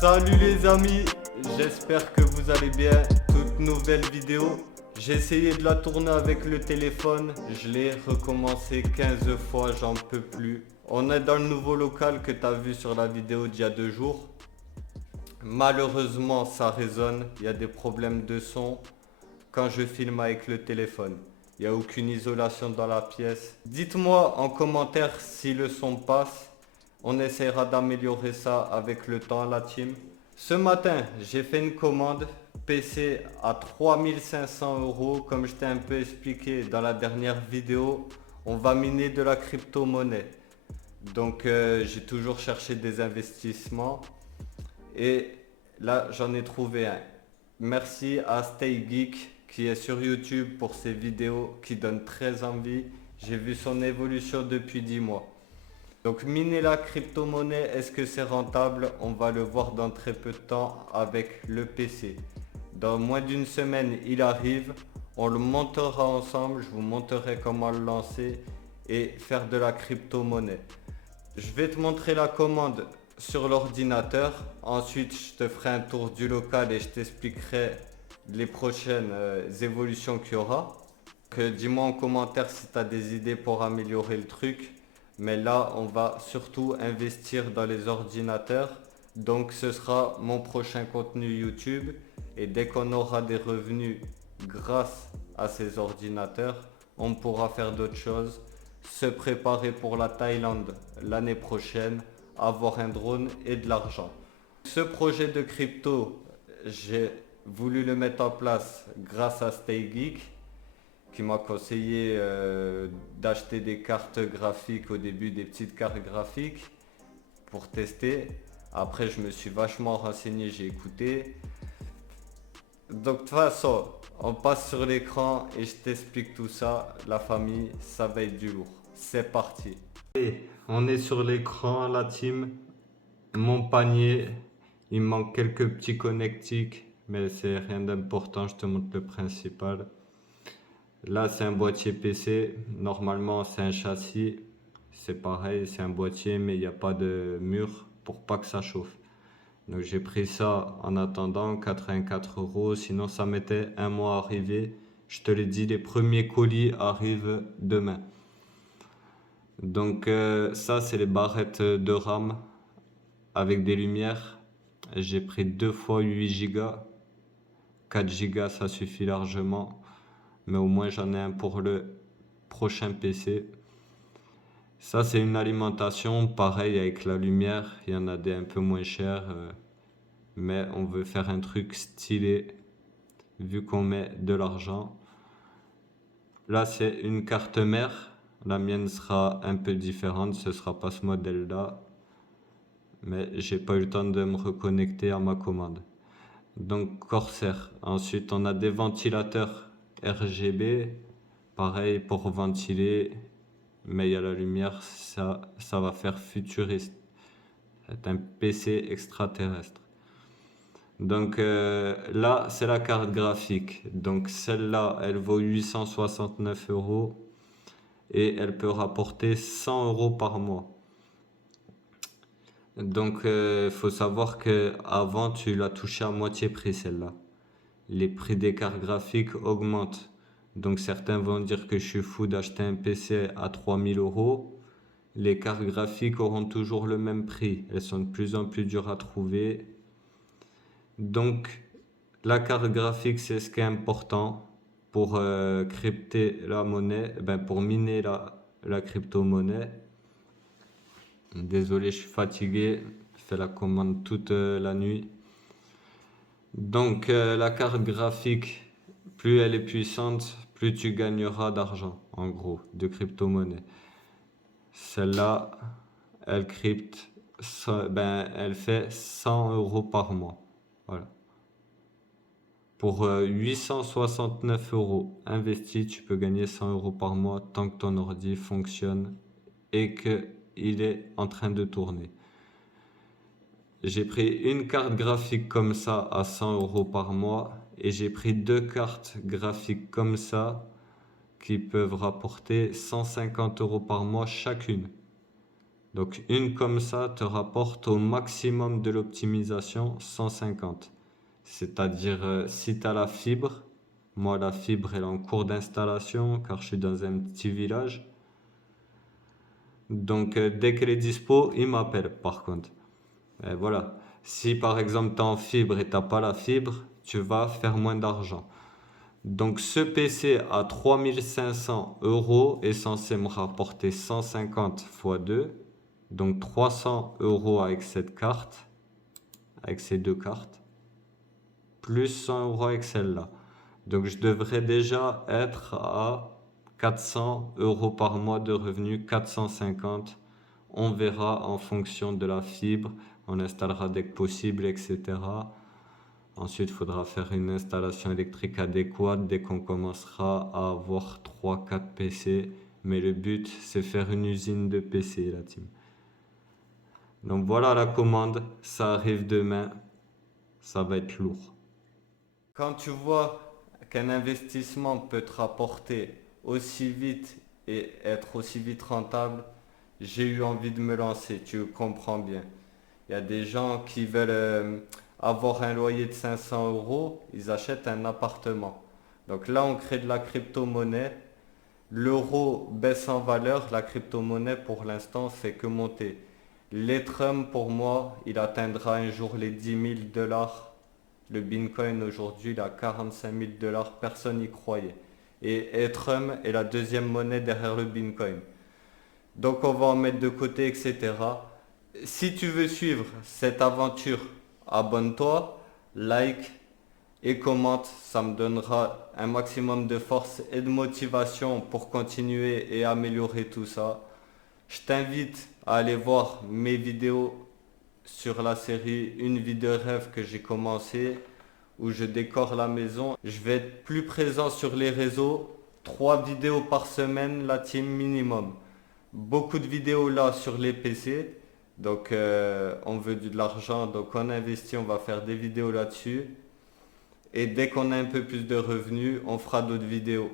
Salut les amis, j'espère que vous allez bien. Toute nouvelle vidéo. J'ai essayé de la tourner avec le téléphone, je l'ai recommencé 15 fois, j'en peux plus. On est dans le nouveau local que tu as vu sur la vidéo d'il y a 2 jours. Malheureusement ça résonne, il y a des problèmes de son quand je filme avec le téléphone. Il n'y a aucune isolation dans la pièce. Dites-moi en commentaire si le son passe. On essaiera d'améliorer ça avec le temps, la team. Ce matin, j'ai fait une commande PC à 3500 €. Comme je t'ai un peu expliqué dans la dernière vidéo, on va miner de la crypto-monnaie. Donc j'ai toujours cherché des investissements. Et là, j'en ai trouvé un. Merci à Stay Geek qui est sur YouTube pour ses vidéos qui donnent très envie. J'ai vu son évolution depuis 10 mois. Donc miner la crypto-monnaie, est-ce que c'est rentable? On va le voir dans très peu de temps avec le PC. Dans moins d'une semaine, il arrive. On le montera ensemble. Je vous montrerai comment le lancer et faire de la crypto-monnaie. Je vais te montrer la commande sur l'ordinateur. Ensuite, je te ferai un tour du local et je t'expliquerai les prochaines évolutions qu'il y aura. Dis-moi en commentaire si tu as des idées pour améliorer le truc. Mais là, on va surtout investir dans les ordinateurs. Donc ce sera mon prochain contenu YouTube. Et dès qu'on aura des revenus grâce à ces ordinateurs, on pourra faire d'autres choses. Se préparer pour la Thaïlande l'année prochaine, avoir un drone et de l'argent. Ce projet de crypto, j'ai voulu le mettre en place grâce à Stay Geek qui m'a conseillé d'acheter des cartes graphiques au début, des petites cartes graphiques pour tester. Après, je me suis vachement renseigné, j'ai écouté. Donc de toute façon, on passe sur l'écran et je t'explique tout ça. La famille, ça va être du lourd. C'est parti. Allez, on est sur l'écran, la team. Mon panier, il me manque quelques petits connectiques, mais c'est rien d'important, je te montre le principal. Là, c'est un boîtier PC. Normalement, c'est un châssis. C'est pareil, c'est un boîtier, mais il n'y a pas de mur pour pas que ça chauffe. Donc, j'ai pris ça en attendant, 84 €. Sinon, ça mettait un mois à arriver. Je te l'ai dit, les premiers colis arrivent demain. Donc, ça, c'est les barrettes de RAM avec des lumières. J'ai pris 2 fois 8 Go. 4 Go, ça suffit largement. Mais au moins j'en ai un pour le prochain PC. Ça c'est une alimentation, pareil avec la lumière, il y en a des un peu moins chers, mais on veut faire un truc stylé vu qu'on met de l'argent. Là c'est une carte mère, la mienne sera un peu différente, ce sera pas ce modèle là, mais j'ai pas eu le temps de me reconnecter à ma commande. Donc Corsair, ensuite on a des ventilateurs RGB, pareil pour ventiler, mais il y a la lumière, ça va faire futuriste. C'est un PC extraterrestre. Donc là, c'est la carte graphique. Donc celle-là, elle vaut 869 € et elle peut rapporter 100 € par mois. Donc faut savoir que avant tu l'as touché à moitié prix celle-là. Les prix des cartes graphiques augmentent. Donc certains vont dire que je suis fou d'acheter un PC à 3000 €. Les cartes graphiques auront toujours le même prix. Elles sont de plus en plus dures à trouver. Donc la carte graphique, c'est ce qui est important pour crypter la monnaie, pour miner la crypto-monnaie. Désolé, je suis fatigué. Je fais la commande toute la nuit. Donc la carte graphique, plus elle est puissante, plus tu gagneras d'argent, en gros, de crypto-monnaie. Celle-là, elle crypte, elle fait 100 € par mois. Voilà. Pour 869 € investis, tu peux gagner 100 € par mois tant que ton ordi fonctionne et qu'il est en train de tourner. J'ai pris une carte graphique comme ça à 100 € par mois et j'ai pris 2 cartes graphiques comme ça qui peuvent rapporter 150 € par mois chacune. Donc une comme ça te rapporte au maximum de l'optimisation 150. C'est-à-dire si tu as la fibre, moi la fibre elle est en cours d'installation car je suis dans un petit village. Donc dès qu'elle est dispo, il m'appelle par contre. Et voilà. Si par exemple tu es en fibre et tu n'as pas la fibre, tu vas faire moins d'argent. Donc ce PC à 3500 euros est censé me rapporter 150 x 2. Donc 300 euros avec cette carte, avec ces deux cartes, plus 100 euros avec celle-là. Donc je devrais déjà être à 400 euros par mois de revenus, 450. On verra en fonction de la fibre, on installera dès que possible, etc. Ensuite, il faudra faire une installation électrique adéquate dès qu'on commencera à avoir 3-4 PC. Mais le but, c'est faire une usine de PC, la team. Donc voilà la commande, ça arrive demain, ça va être lourd. Quand tu vois qu'un investissement peut te rapporter aussi vite et être aussi vite rentable, j'ai eu envie de me lancer, tu comprends bien. Il y a des gens qui veulent avoir un loyer de 500 euros, ils achètent un appartement. Donc là, on crée de la crypto-monnaie. L'euro baisse en valeur, la crypto-monnaie pour l'instant fait que monter. L'Ethereum pour moi, il atteindra un jour les 10 000 $. Le Bitcoin aujourd'hui, il a 45 000 $, personne n'y croyait. Et Ethereum est la deuxième monnaie derrière le Bitcoin. Donc on va en mettre de côté, etc. Si tu veux suivre cette aventure, abonne-toi, like et commente. Ça me donnera un maximum de force et de motivation pour continuer et améliorer tout ça. Je t'invite à aller voir mes vidéos sur la série Une vie de rêve que j'ai commencé, où je décore la maison. Je vais être plus présent sur les réseaux, 3 vidéos par semaine, la team minimum. Beaucoup de vidéos là sur les PC. Donc on veut de l'argent, donc on investit, on va faire des vidéos là-dessus. Et dès qu'on a un peu plus de revenus, on fera d'autres vidéos.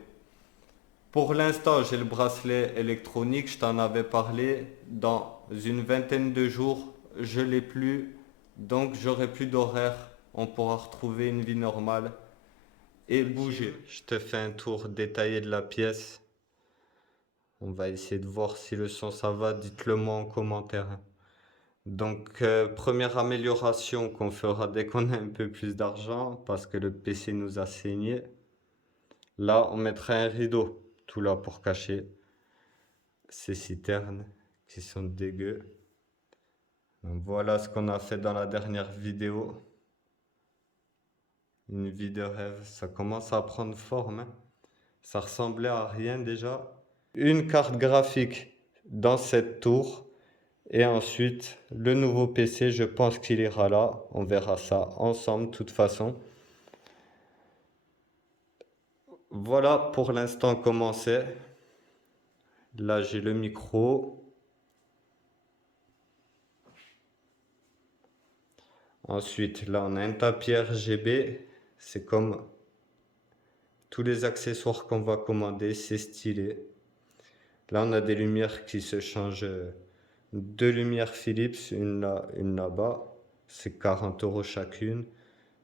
Pour l'instant, j'ai le bracelet électronique, je t'en avais parlé. Dans une vingtaine de jours, je l'ai plus. Donc j'aurai plus d'horaire. On pourra retrouver une vie normale et bouger. Je te fais un tour détaillé de la pièce. On va essayer de voir si le son ça va. Dites-le moi en commentaire. Donc première amélioration qu'on fera dès qu'on a un peu plus d'argent parce que le PC nous a saigné. Là, on mettra un rideau tout là pour cacher ces citernes qui sont dégueu. Donc voilà ce qu'on a fait dans la dernière vidéo. Une vie de rêve, ça commence à prendre forme, hein. Ça ressemblait à rien déjà. Une carte graphique dans cette tour. Et ensuite, le nouveau PC, je pense qu'il ira là. On verra ça ensemble de toute façon. Voilà pour l'instant comment c'est. Là, j'ai le micro. Ensuite, là, on a un tapis RGB. C'est comme tous les accessoires qu'on va commander, c'est stylé. Là, on a des lumières qui se changent. Deux lumières Philips, une là, une là-bas. C'est 40 € chacune.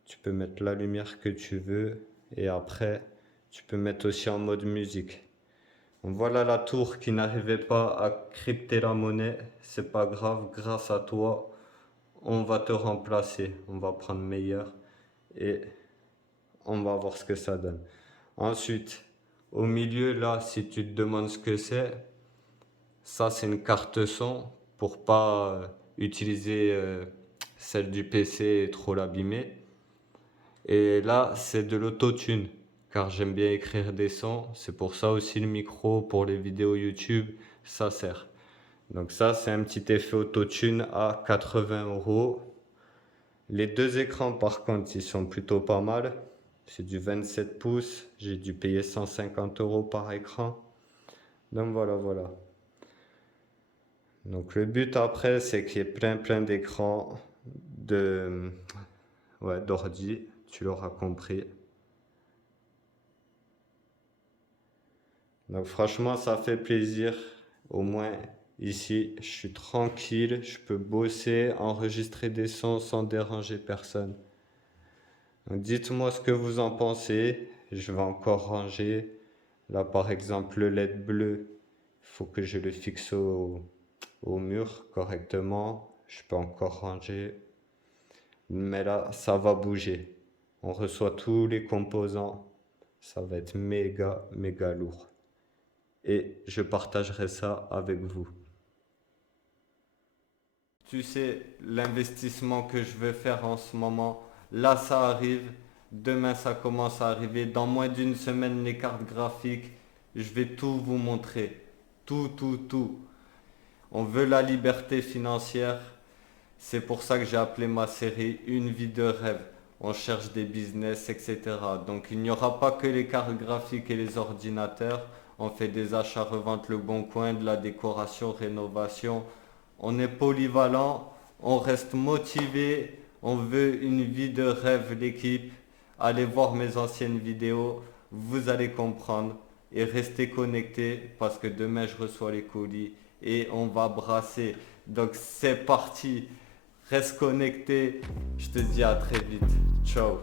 Tu peux mettre la lumière que tu veux. Et après, tu peux mettre aussi en mode musique. Donc voilà la tour qui n'arrivait pas à crypter la monnaie. C'est pas grave, grâce à toi, on va te remplacer. On va prendre meilleur et on va voir ce que ça donne. Ensuite, au milieu, là, si tu te demandes ce que c'est, ça c'est une carte son pour pas utiliser celle du PC et trop l'abîmer. Et là, c'est de l'autotune, car j'aime bien écrire des sons. C'est pour ça aussi le micro pour les vidéos YouTube, ça sert. Donc ça, c'est un petit effet autotune à 80 €. Les deux écrans, par contre, ils sont plutôt pas mal. C'est du 27 pouces. J'ai dû payer 150 € par écran. Donc voilà, voilà. Donc le but après, c'est qu'il y ait plein d'écrans d'ordi. Tu l'auras compris. Donc franchement, ça fait plaisir. Au moins, Ici, je suis tranquille, je peux bosser, enregistrer des sons sans déranger personne. Donc, dites-moi ce que vous en pensez. Je vais encore ranger. Là, par exemple, le LED bleu, il faut que je le fixe au mur correctement. Je peux encore ranger. Mais là, ça va bouger. On reçoit tous les composants. Ça va être méga, méga lourd. Et je partagerai ça avec vous. Tu sais, l'investissement que je veux faire en ce moment, là ça arrive, demain ça commence à arriver, dans moins d'une semaine les cartes graphiques, je vais tout vous montrer. Tout, tout, tout. On veut la liberté financière, c'est pour ça que j'ai appelé ma série Une vie de rêve. On cherche des business, etc. Donc il n'y aura pas que les cartes graphiques et les ordinateurs. On fait des achats, reventes, le bon coin, de la décoration, rénovation. On est polyvalent, on reste motivé, on veut une vie de rêve l'équipe. Allez voir mes anciennes vidéos, vous allez comprendre et restez connectés parce que demain je reçois les colis et on va brasser. Donc c'est parti, reste connecté, je te dis à très vite. Ciao.